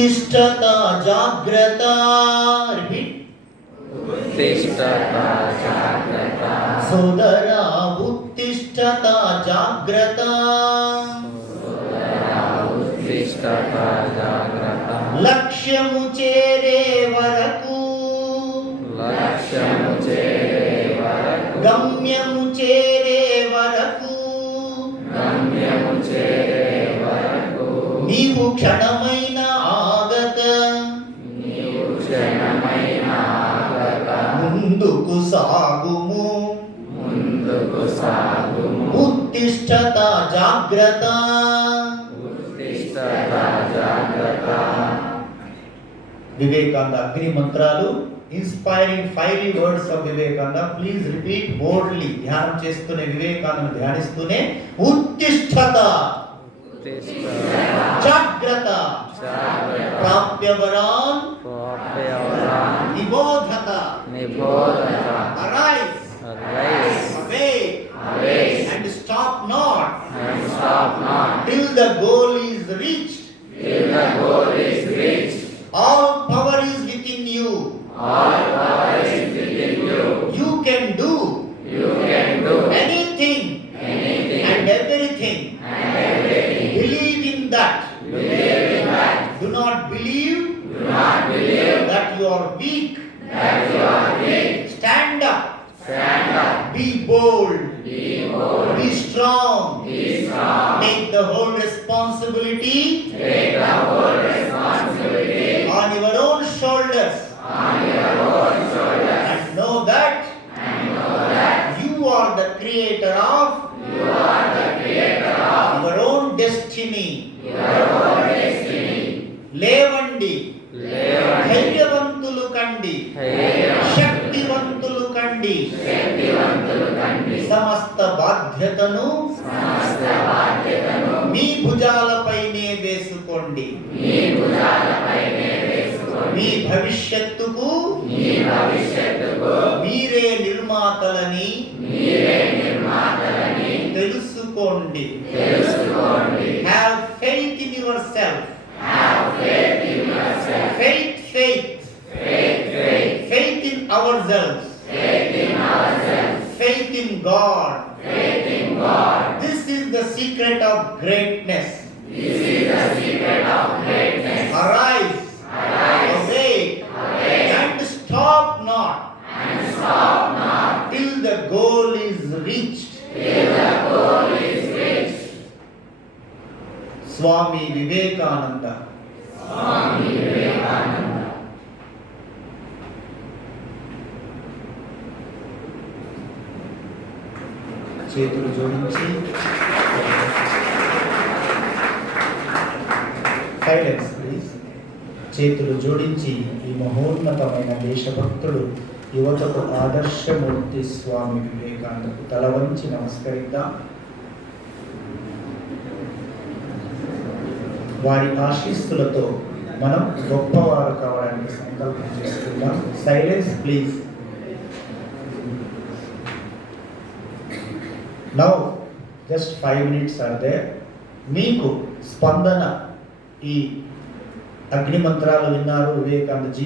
ఉత్తిష్టత జాగ్రత్త సోదరా ఉత్తిష్టత జాగ్రత్త. లక్ష్యము చేరే వరకు. లక్ష్యము చేరే వరకు. గమ్యము చేరే వరకు. గమ్యము చేరే వరకు. నీవు క్షణమైన సాగుము. ముందుకు సాగుము. ఉత్తిష్టత జాగ్రత్త. ఉత్తిష్టత జాగ్రత్త. వివేకానంద అగ్ని మంత్రాలు inspiring five words of Vivekananda. Please repeat boldly ధ్యానం చేస్తూనే వివేకానంద ధ్యానిస్తూనే. ఉత్తిష్టత జాగ్రత్త. ప్రాప్యవరాన్. Nibodha. Arise. Arise. Awake. Awake. And stop not. And stop not. Till the goal is reached. Till the goal is reached. All power is within you. All power is within you. You can do. You can do. Anything. Anything. And everything. And everything. Believe in that. Believe in that. Do not believe. Do not believe. That you are weak that you are weak. stand up Stand up. be bold Be bold. be strong Be strong. take the whole responsibility Take the whole responsibility on your own సమస్త బాధ్యతను మీ భుజాలపైనే వేసుకోండి. మీ భవిష్యత్తుకు మీరే నిర్మాతలని తెలుసుకోండి. Have faith in yourself faith In God. Faith in God. This is the secret of greatness. This is the secret of greatness. Arise. Arise. Awake. And stop not. And stop not. Till the goal is reached. Till the goal is reached. Swami Vivekananda. Swami Vivekananda. చేతులు జోడించి. Silence please చేతులు జోడించి ఈ మహోన్నతమైన దేశభక్తుడు యువతకు ఆదర్శమూర్తి స్వామి వివేకానందకు తల వంచి నమస్కరిద్దాం. వారి ఆశీస్సులతో మనం గొప్పవారు కావడానికి సంకల్పం చేసుకుందాం silence please now just five minutes అంటే మీకు స్పందన ఈ అగ్నిమంత్రాలు విన్నారు వివేకానంద జీ